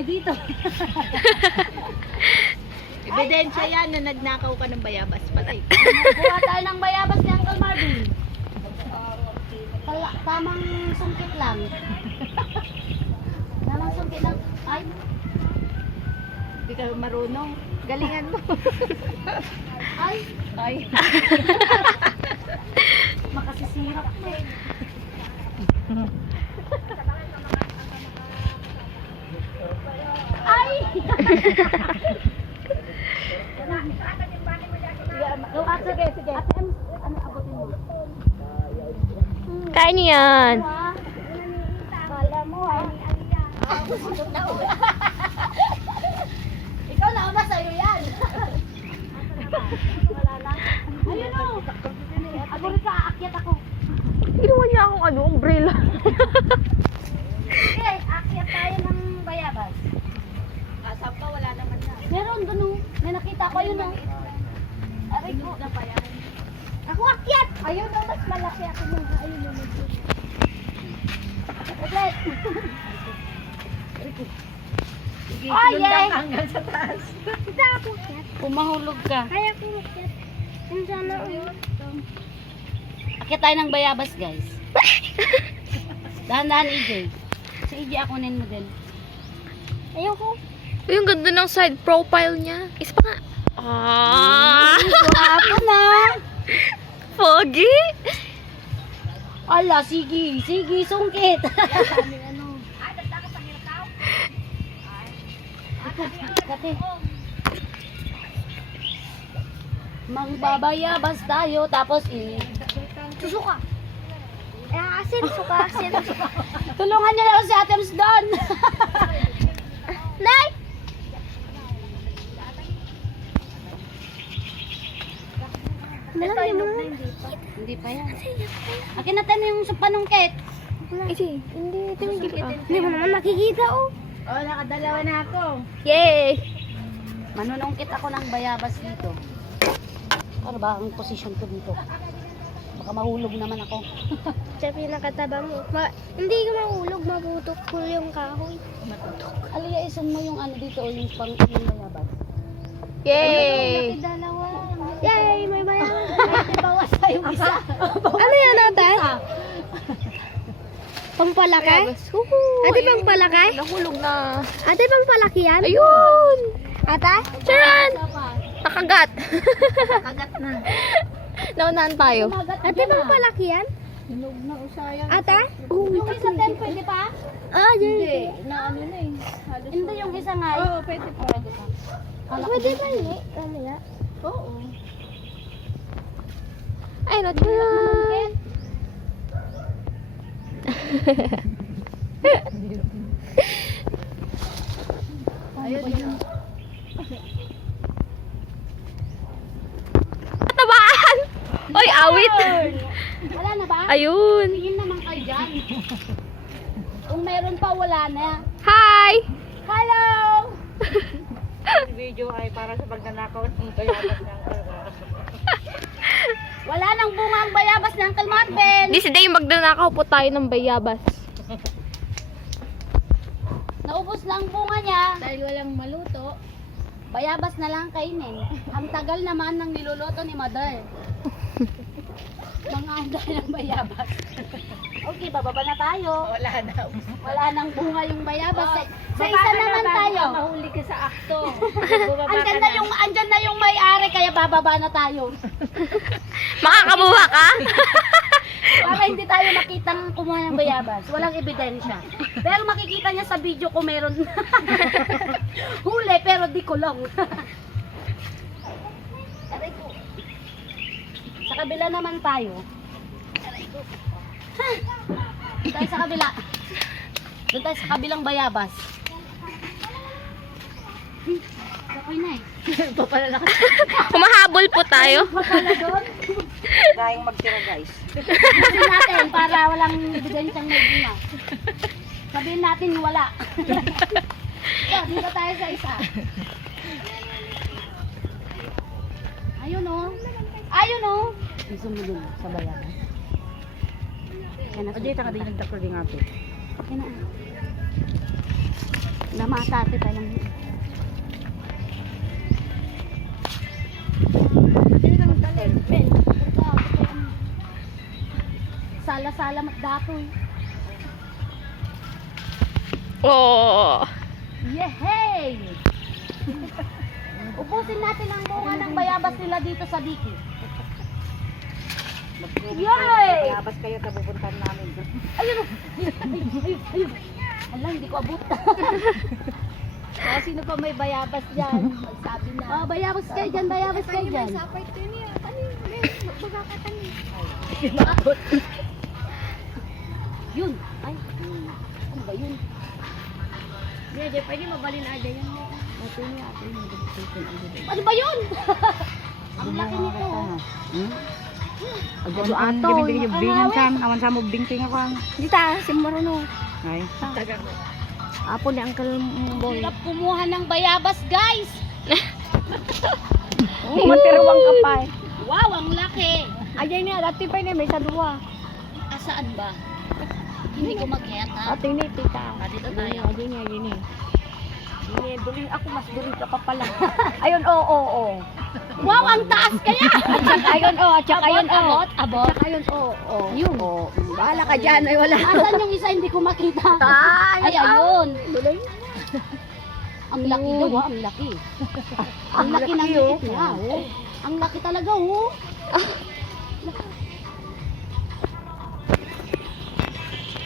tayo dito. Ebidensya yan na nagnakaw ka ng bayabas. Patay. Kuha tayo ng bayabas ni Uncle Marvin. Tamang sungkit lang. Tamang sungkit lang. Ay, Hindi ka marunong. Galingan mo. ay. Ay. Makasisirap na eh. Ay! Sige, sige. Ano, abutin mo? Kain niyo yan. Kala mo ah. Ikaw na ama sa'yo yan. Wala lang. Ayun o. Ako rin ka, aakyat ako. Ginawa niya akong umbrella. Okay, aakyat tayo ng bayabas. Saan pa? Wala naman na. Meron doon o. May nakita ko yun o. Aray ko. Ako akyat! Ayun o, mas malaki ako nung ayun o. Ulit. Sige, Ay, sinundan eh. ka hanggang sa taas. Kita ako akyat. Pumahulog ka. Kaya ko akyat. Yung sana o. Akyat tayo ng bayabas guys. Dahan-dahan EJ. Si EJ akunin mo din. Ayoko. Yung ganda ng side profile niya. Isa pa nga. Ah! Guwapo na. Pogi! Ala, sige. Sige, sungkit. Kati. Mangbabayabas tayo, tapos susuka. Asin, suka, asin. Tulungan niyo lang si Atems doon. Nay! Hindi pa yan. Akin natin yung panungkit. Hindi, ito yung gilid. Hindi mo naman nakikita oh. Oh, nakadalawa na ako. Yay! Manunungkit ako ng bayabas dito. Ano ba ang posisyon ko dito? Baka mahulog naman ako. Sa pinakataba mo. Hindi ka mahulog, mabutok ko yung kahoy. Aliya, isan mo yung ano dito o yung bayabas. Yay! Dalawa. Yay! May bayan. Bawas tayong isa. Ano yan natin? Pampalaki? Ate, pampalaki? Nahulog na. Ate, pampalaki yan? Ayun! Ate? Charan! Nakagat. Kagat na. Naunahan tayo. Ate, pampalaki yan? Hinog na usaya. Ate? Yung isa din, pwede pa? Ah, Hindi. yun. Na ano na eh. Halos Hindi yung isa nga. Oo, pwede pa. Pwede ba hindi? Ano yan? Oo. Ay, natural. Ayun yun. Katabaan! Oy, awit! Wala na ba? Ayun. Tingin naman kayo dyan. Kung meron pa, wala na. Hi! Hello! Ang video ay para sa pagnanakaw ng bayabas ng Wala nang bunga ang bayabas ni Uncle Marvin. This day, magdanakaw po tayo ng bayabas. Naubos na ang bunga niya. Dahil walang maluto. Bayabas na lang kainin. Ang tagal naman ng niluluto ni Mother. Mga handa ng bayabas. Okay, bababa na tayo. Wala na. Wala nang bunga yung bayabas. Sa isa naman tayo. Mahuli ka sa akto. Andyan na yung may-ari, kaya bababa na tayo. Makakabuha ka? Para hindi tayo makitang kumuha ng bayabas. Walang ebidensya. Pero makikita niya sa video ko meron huli pero di kulong. Aray ko. Sa kabila naman tayo. Aray ko. Doon tayo sa kabila. Doon tayo sa kabilang bayabas. Ako'y na eh. Humahabol po tayo. Pala doon. Kayang magtira guys. Sabihin natin para walang ebidensyang may bunga. Sabihin natin wala. So, dito tayo sa isa. Ayun o. Ayun o. Gusto mo dun sa bayan. Ajay, taka din nagtaklo din nga ito. Kaya na. Namasate pa lang. Sala-sala magdatoy. Oh. Yehey! Ubusin natin ang bunga ng bayabas nila dito sa Diki. Yay! Bayabas kayo, tapupuntan namin. Ayun! Ayun! Ala, hindi ko abot. Sino pa may bayabas dyan? Magsabi na. Oh, bayabas kayo dyan, bayabas kayo dyan. Sapay ito niya. Kanin, magkakatanin. Yun! Ay! Ano ba yun? Diya, pwede mabalin aja yan. Ano ba yun? Ang laki nito. Agad ato. Gabing yung bingan san. Awan sa mo bingking ako. Dita, si Maruno. Ay. Apo ni Uncle Boy. Hirap kumuha ng bayabas, guys! Matirwang ka pa eh. Wow, ang laki! Ayan niya, dati pa niya, may sadwa. Asaan ba? Hindi ko mag-heta. Ate ni tita. Dito tayo. Ayan niya. Duling ako, mas duling ka pa pala. Ayun, oo. Wow, ang taas kaya! Ayun, at saka ayun, Abot, abot. At saka ayun, oo. Yun. Bahala ka dyan, ay wala. Asan yung isa hindi ko makita? Ay, ayun. Ang laki daw, ang laki. Ang laki ng liit niya, oh. Ang laki talaga, oh.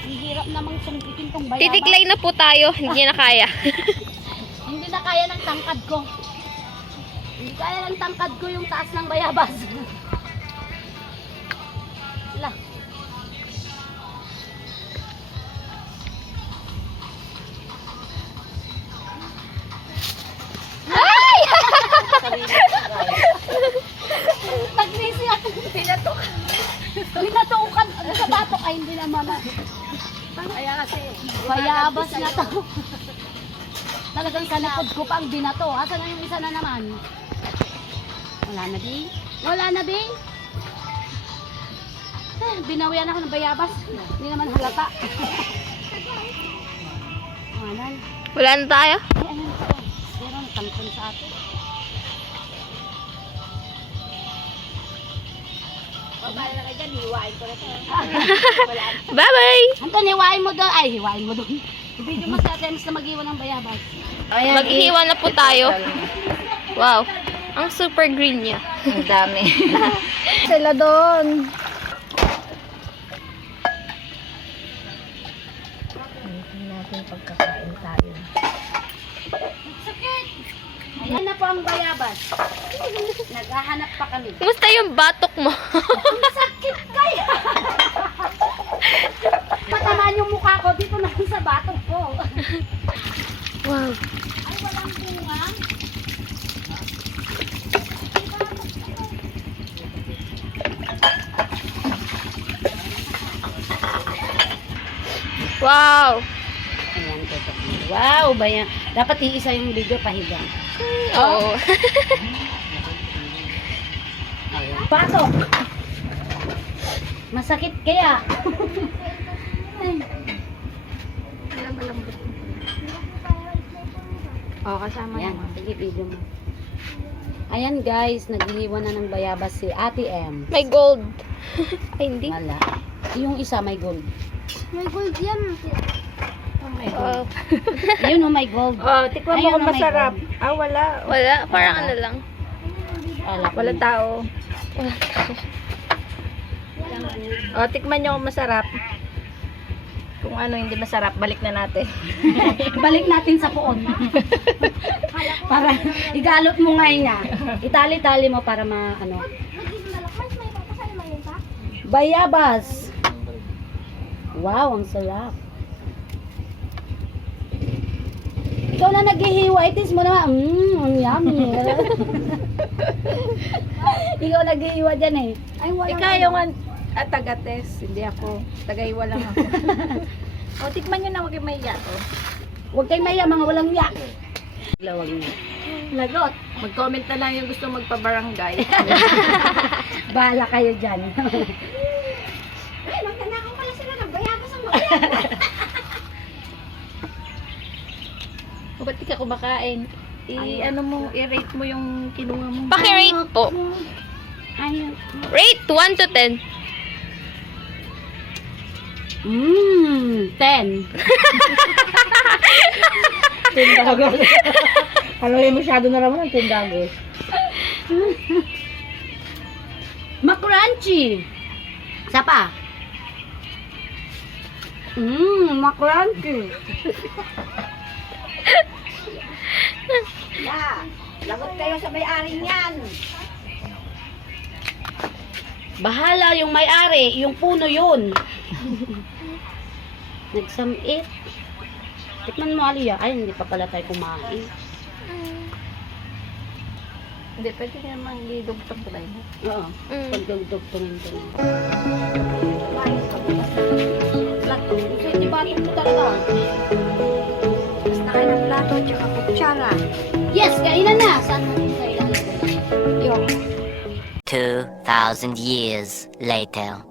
Ang hirap namang sungkitin tong bayabas. Titiklay na po tayo. Hindi na kaya. Hindi na kaya ng tangkad ko. Hindi kaya ng tangkad ko yung taas ng bayabas. Sila. Nagnisi ako. Pinatukan. Sa batok ay hindi naman. Kaya kasi. Bayabas na to. Talagang sa likod ko pa ang binato. Asan na yung isa na naman? Wala na, Bing? Wala na, Bing? Binawian ako ng bayabas. Hindi naman halata. Manan. Wala na tayo. Ay, ano ito? Pero nagtampan sa atin. Paano na kayo dyan, hiwain ko na ito. Bye-bye! Anton, hiwain mo doon. Ay, hiwain mo doon. Video mo sa attempts na mag-iwan ng bayabas. Maghihiwa na po tayo. Wow. Ang super green niya. Ang dami. Sila doon. Natin pagkakain tayo. Sakit! Ayan na po ang bayabas. Naghahanap pa kami. Kumusta yung batok mo? Ang sakit kaya! Matamaan yung mukha ko dito na sa batok ko. Wow. Ay, walang bunga. Wow. Ayan, toto. Wow, bayan. Dapat iisa yung video pahiga. Oo. Batok! Masakit kaya. Oo, kasama Ayan, naman. sige, video mo. Ayan guys, naghihiwa na ng bayabas si Ate M. May gold. Ay, hindi. Wala. Yung isa may gold. May gold yan. Wow. Ayun oh, may gold. Oh, tikman mo Ayun, kung may masarap. gold. Ah, wala. Wala. Parang ano lang. Wala tao. Wala. Oh, tikman nyo kung masarap. Kung ano hindi masarap, balik na natin. Balik natin sa poon. Para igalot mo ngayon niya. Itali-tali mo para ano. Bayabas. Wow, ang sarap. Ikaw na naghihiwa, itis mo naman. Ang yummy. Ikaw naghihiwa dyan eh. Ay, wala. Ikaw yung taga-test, hindi ako. Taga-iwa lang ako. O, tikman nyo na, huwag kayong mahiya. Huwag kayo maya, mga walang yak. Lawag niya. Lagot. Mag-comment na lang yung gusto magpa-barangay. Bahala kayo dyan. Ay, magtanakaw pala sila ng bayabas ang bayabas. Hindi ka kumakain. Ano mo, i-rate mo yung kinuha mo. Paki-rate po. Ayun. Rate 1 to 10. 10. Tindagos. Alam mo, masyado na naman ang tindagos. Makrunchy. Isa pa. Makrunchy. Lagot kayo sa may-ari niyan. Bahala yung may-ari, yung puno yun. Nagsamit. Tikman mo, Aliyah. Ay, hindi pa pala tayo kumain. Hindi, pwede naman lidugtog ko tayo. Oo. Pagdugtugtungin ko. Plato. Gusto hindi batin mo talaga. Mas na kayo ng plato tsaka kutsara. Yes, kainan na. Saan natin kainan? Yung 2,000 years later.